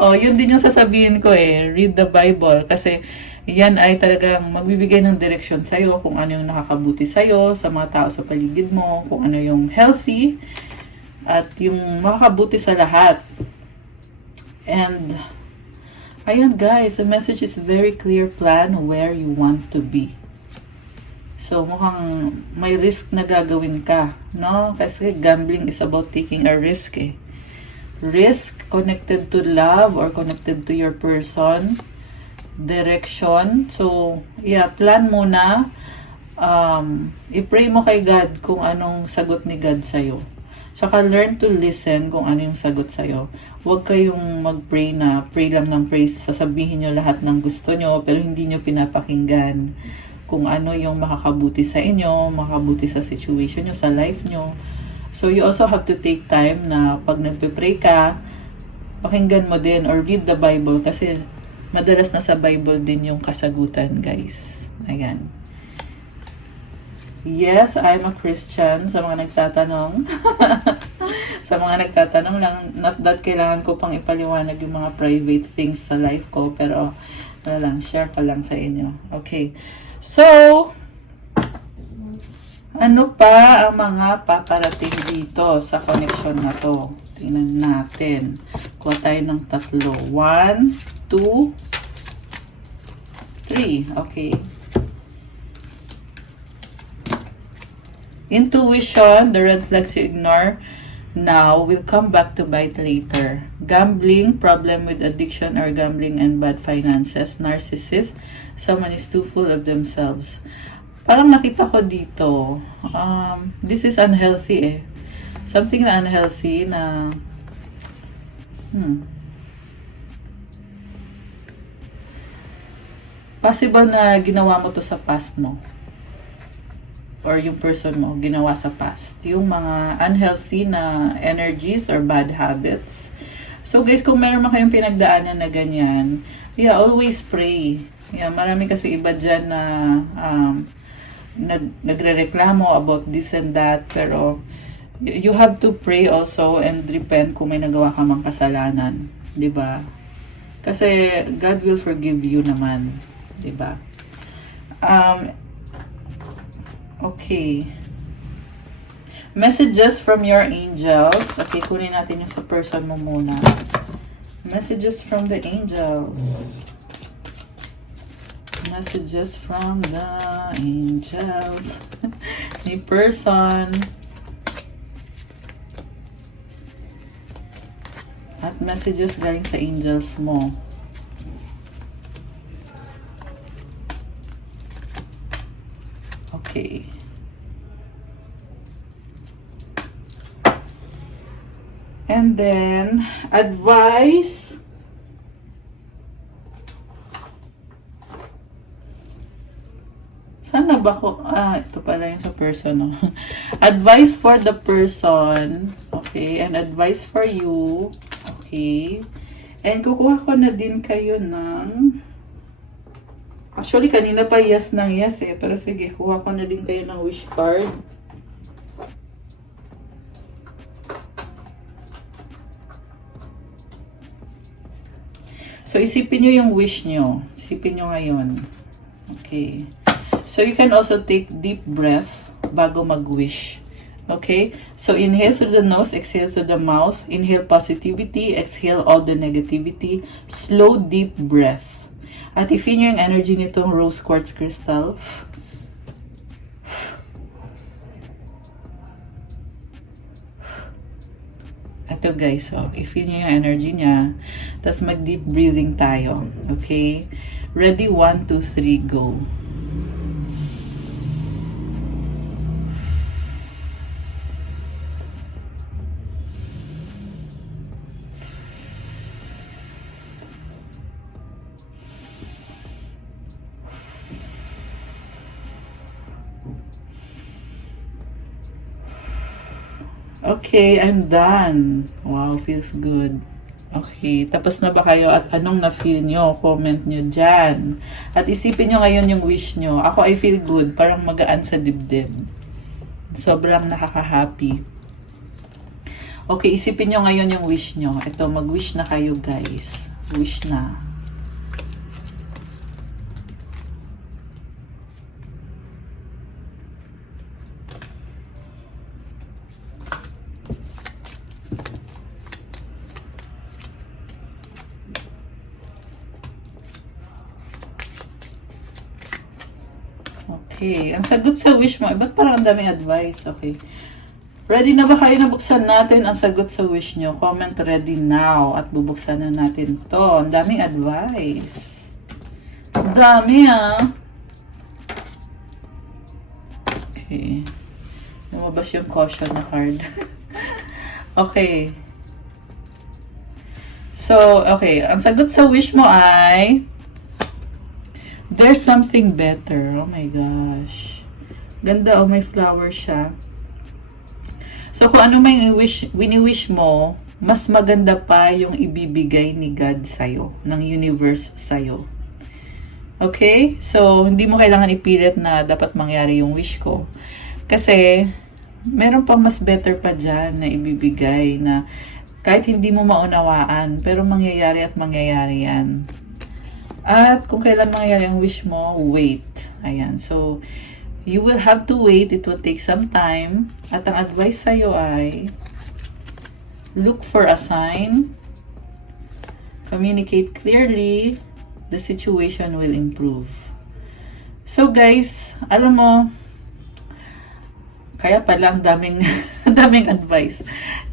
Yun din yung sasabihin ko eh. Read the Bible. Kasi, yan ay talagang magbibigay ng direksyon sa'yo kung ano yung nakakabuti sa'yo, sa mga tao sa paligid mo, kung ano yung healthy, at yung makakabuti sa lahat. And, ayan guys, the message is very clear. Plan where you want to be. So, mukhang may risk na gagawin ka, no? Kasi gambling is about taking a risk eh. Risk connected to love or connected to your person. Direction. So, yeah, plan muna. I-pray mo kay God kung anong sagot ni God sa'yo. Saka learn to listen kung ano yung sagot sa'yo. Huwag kayong mag-pray na pray lang ng praise. Sasabihin nyo lahat ng gusto nyo pero hindi nyo pinapakinggan kung ano yung makakabuti sa inyo, makakabuti sa situation nyo, sa life nyo. So, you also have to take time na pag nagpe-pray ka, pakinggan mo din or read the Bible kasi madalas na sa Bible din yung kasagutan, guys. Ayan. Yes, I'm a Christian. Sa mga nagtatanong. Sa mga nagtatanong lang, not that kailangan ko pang ipaliwanag yung mga private things sa life ko, pero share ko lang sa inyo. Okay. So, ano pa ang mga paparating dito sa connection na to? Tingnan natin. Kuha tayo ng 3. 1, 2, 3. Okay. Intuition, the red flags you ignore now will come back to bite later. Gambling, problem with addiction or gambling and bad finances. Narcissist, someone is too full of themselves. Parang nakita ko dito, this is unhealthy eh. Something na unhealthy na, possible na ginawa mo to sa past mo. or yung person mo ginawa sa past. Yung mga unhealthy na energies or bad habits. So guys, kung meron man kayong pinagdaanan na ganyan, yeah, always pray. Yeah, marami kasi iba dyan na nagrereklamo about this and that, pero you have to pray also and repent kung may nagawa ka mang kasalanan, 'di ba? Kasi God will forgive you naman, 'di ba? Okay. Messages from your angels. Okay, kunin natin yung sa person mo muna. Messages from the angels. Messages from the angels. Ni person. At messages galing sa angels mo. Okay. And then, advice. Sana ba ko? Ito pala yung sa person, no? Advice for the person. Okay. And advice for you. Okay. And kukuha ko na din kayo ng... Actually, kanina pa yes ng yes eh. Pero sige, kuha ko na din kayo ng wish card. So, isipin nyo yung wish nyo. Isipin nyo ngayon. Okay. So, you can also take deep breaths bago mag-wish. Okay? So, inhale through the nose, exhale through the mouth. Inhale positivity, exhale all the negativity. Slow, deep breath. At i-feel nyo yung energy nitong rose quartz crystal. Ito guys, so i-feel nyo yung energy niya. Tapos mag-deep breathing tayo. Okay? Ready? 1, 2, 3, go. Okay, I'm done. Wow, feels good. Okay, tapos na ba kayo at anong na-feel nyo? Comment nyo dyan. At isipin nyo ngayon yung wish nyo. Ako, I feel good. Parang magaan sa dibdib. Sobrang nakaka-happy. Okay, isipin nyo ngayon yung wish nyo. Ito, mag-wish na kayo guys. Wish na. Okay, ang sagot sa wish mo, ba't parang ang daming advice? Okay. Ready na ba kayo na buksan natin ang sagot sa wish nyo? Comment ready now at bubuksan na natin to. Ang daming advice. Ang dami Okay. Lumabas yung caution na card. Okay. So, okay. Ang sagot sa wish mo ay... There's something better. Oh my gosh. Ganda, oh, may flower siya. So, kung ano may wini-wish mo, mas maganda pa yung ibibigay ni God sa'yo, ng universe sa'yo. Okay? So, hindi mo kailangan ipilit na dapat mangyari yung wish ko. Kasi, meron pang mas better pa dyan na ibibigay na kahit hindi mo maunawaan, pero mangyayari at mangyayari yan. At kung kailan mangyayari ang wish mo, wait. Ayan. So, you will have to wait. It will take some time. At ang advice sa'yo ay, look for a sign. Communicate clearly. The situation will improve. So, guys, alam mo, kaya pala ang daming, daming advice.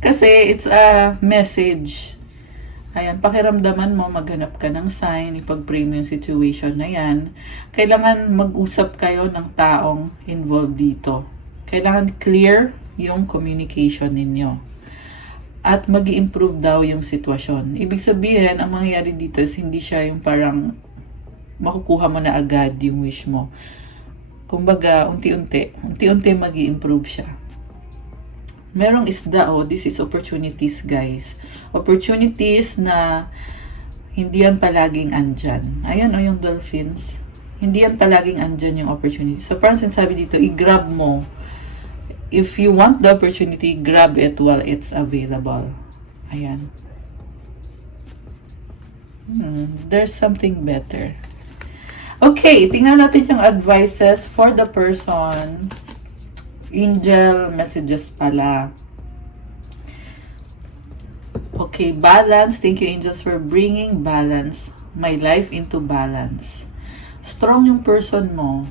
Kasi it's a message. Ayan, pakiramdaman mo, maghanap ka ng sign, ipag-pray mo yung situation na yan. Kailangan mag-usap kayo ng taong involved dito. Kailangan clear yung communication ninyo. At mag-improve daw yung sitwasyon. Ibig sabihin, ang mangyayari dito is hindi siya yung parang makukuha mo na agad yung wish mo. Kumbaga, unti-unti mag-i-improve siya. Merong isda, this is opportunities, guys. Opportunities na hindi yan palaging andyan. Ayan, yung dolphins. Hindi yan palaging andyan yung opportunity. So, parang sinasabi dito, i-grab mo. If you want the opportunity, grab it while it's available. Ayan. There's something better. Okay, tingnan natin yung advices for the person. Angel messages pala. Okay, balance. Thank you, angels, for bringing balance. My life into balance. Strong yung person mo.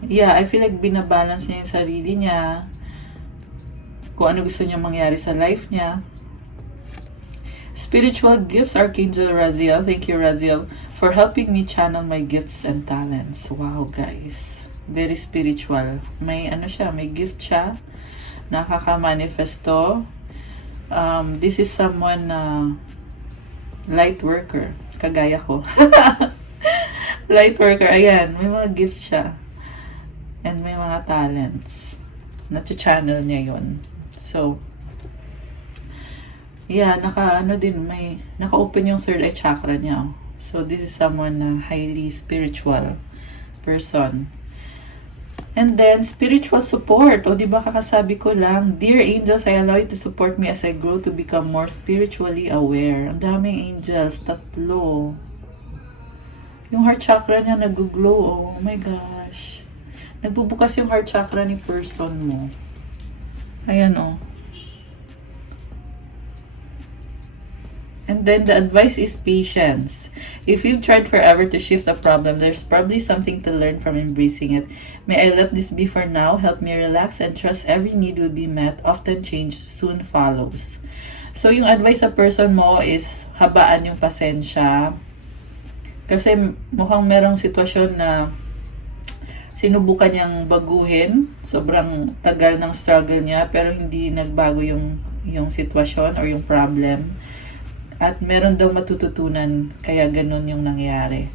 Yeah, I feel like binabalance niya yung sarili niya. Kung ano gusto niya mangyari sa life niya. Spiritual gifts, Archangel Raziel. Thank you, Raziel, for helping me channel my gifts and talents. Wow, guys. Very spiritual. May siya, may gift siya. Nakaka-manifesto. This is someone light worker. Kagaya ko. Light worker. Ayan, may mga gifts siya. And may mga talents. Na-channel niya yun. So, yeah, naka-open yung third eye chakra niya. So, this is someone na highly spiritual person. And then, spiritual support. O, diba kakasabi ko lang, Dear angels, I allow you to support me as I grow to become more spiritually aware. Ang daming angels, 3. Yung heart chakra niya nag-glow. Oh my gosh. Nagbubukas yung heart chakra ni person mo. Ayan, And then the advice is patience. If you've tried forever to shift a problem, there's probably something to learn from embracing it. May I let this be for now? Help me relax and trust every need will be met. Often change soon follows. So yung advice sa person mo is habaan yung pasensya. Kasi mukhang merong sitwasyon na sinubukan niyang baguhin. Sobrang tagal ng struggle niya pero hindi nagbago yung sitwasyon or yung problem. At meron daw matututunan, kaya ganun yung nangyari.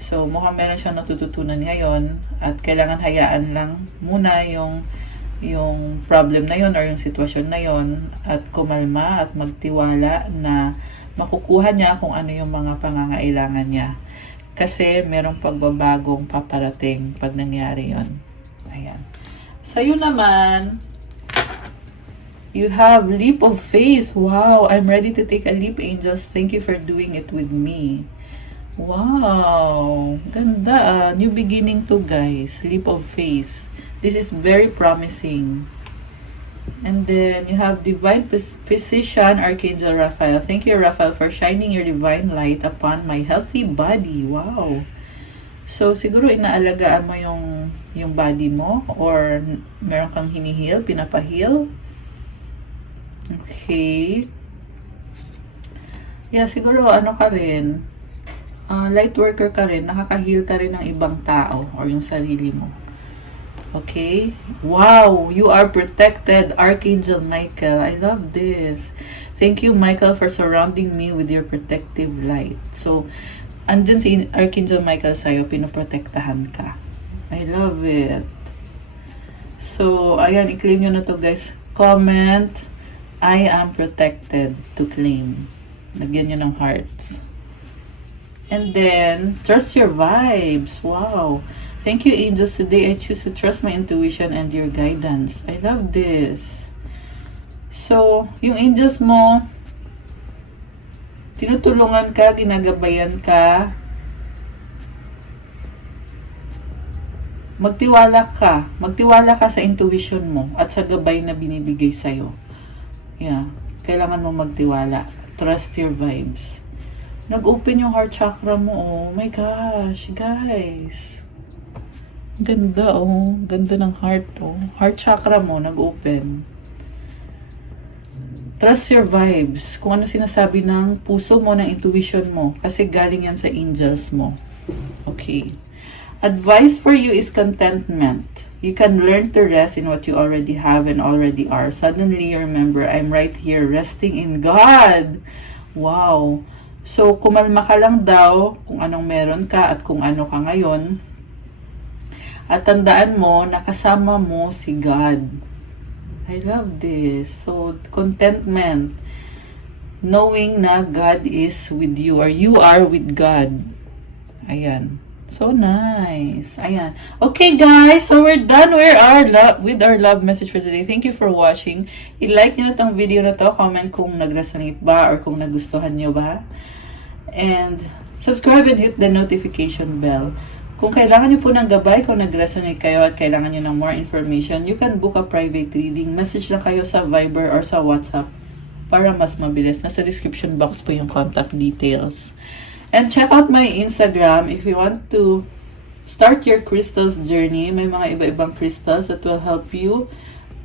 So, mukhang meron siyang natututunan ngayon at kailangan hayaan lang muna yung problem na yon or yung sitwasyon na yon at kumalma at magtiwala na makukuha niya kung ano yung mga pangangailangan niya. Kasi merong pagbabagong paparating pag nangyari yon. Ayan. Sa'yo naman, you have leap of faith. Wow, I'm ready to take a leap, angels. Thank you for doing it with me. Wow, ganda. New beginning to, guys. Leap of faith. This is very promising. And then you have divine physician, Archangel Raphael. Thank you, Raphael, for shining your divine light upon my healthy body. Wow. So, siguro inaalagaan mo yung body mo or meron kang hinihil, pinapahil. Okay. Yeah, siguro ka rin, light worker ka rin, nakaka-heal ka rin ng ibang tao or yung sarili mo. Okay? Wow! You are protected, Archangel Michael. I love this. Thank you, Michael, for surrounding me with your protective light. So, andyan si Archangel Michael sa'yo, pinoprotektahan ka. I love it. So, ayan, i-claim nyo na to, guys. Comment, I am protected, to claim. Lagyan nyo ng hearts. And then, trust your vibes. Wow. Thank you, angels. Today, I choose to trust my intuition and your guidance. I love this. So, yung angels mo, tinutulungan ka, ginagabayan ka. Magtiwala ka. Magtiwala ka sa intuition mo at sa gabay na binibigay sa'yo. Yeah. Kailangan mo magtiwala. Trust your vibes. Nag-open yung heart chakra mo. Oh my gosh, guys. Ganda, oh. Ganda ng heart, oh. Heart chakra mo, nag-open. Trust your vibes. Kung ano sinasabi ng puso mo, ng intuition mo. Kasi galing yan sa angels mo. Okay. Advice for you is contentment. You can learn to rest in what you already have and already are. Suddenly you remember, I'm right here resting in God. Wow. So, kumalma ka lang daw kung anong meron ka at kung ano ka ngayon. At tandaan mo na kasama mo si God. I love this. So, contentment. Knowing na God is with you or you are with God. Ayan. So nice. Ayan. Okay guys, so we're done with our love message for today. Thank you for watching. I-like nyo na tong video na to. Comment kung nag-resonate ba or kung nagustuhan nyo ba. And subscribe and hit the notification bell. Kung kailangan nyo po ng gabay, kung nag-resonate kayo at kailangan nyo ng more information, you can book a private reading. Message lang kayo sa Viber or sa WhatsApp para mas mabilis. Nasa description box po yung contact details. And check out my Instagram if you want to start your crystals journey. May mga iba-ibang crystals that will help you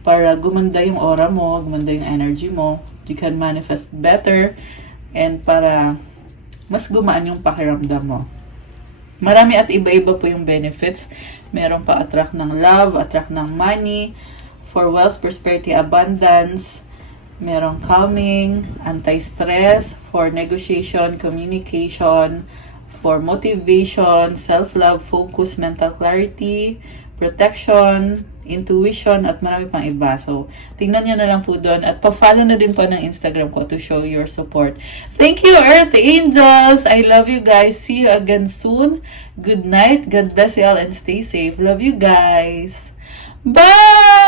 para gumanda yung aura mo, gumanda yung energy mo. You can manifest better and para mas gumaan yung pakiramdam mo. Marami at iba-iba po yung benefits. Meron pa attract ng love, attract ng money, for wealth, prosperity, abundance. Merong calming, anti-stress, for negotiation, communication, for motivation, self-love, focus, mental clarity, protection, intuition, at marami pang iba. So, tingnan nyo na lang po doon. At pa-follow na din po ng Instagram ko to show your support. Thank you, Earth Angels! I love you guys. See you again soon. Good night. God bless you all and stay safe. Love you guys. Bye!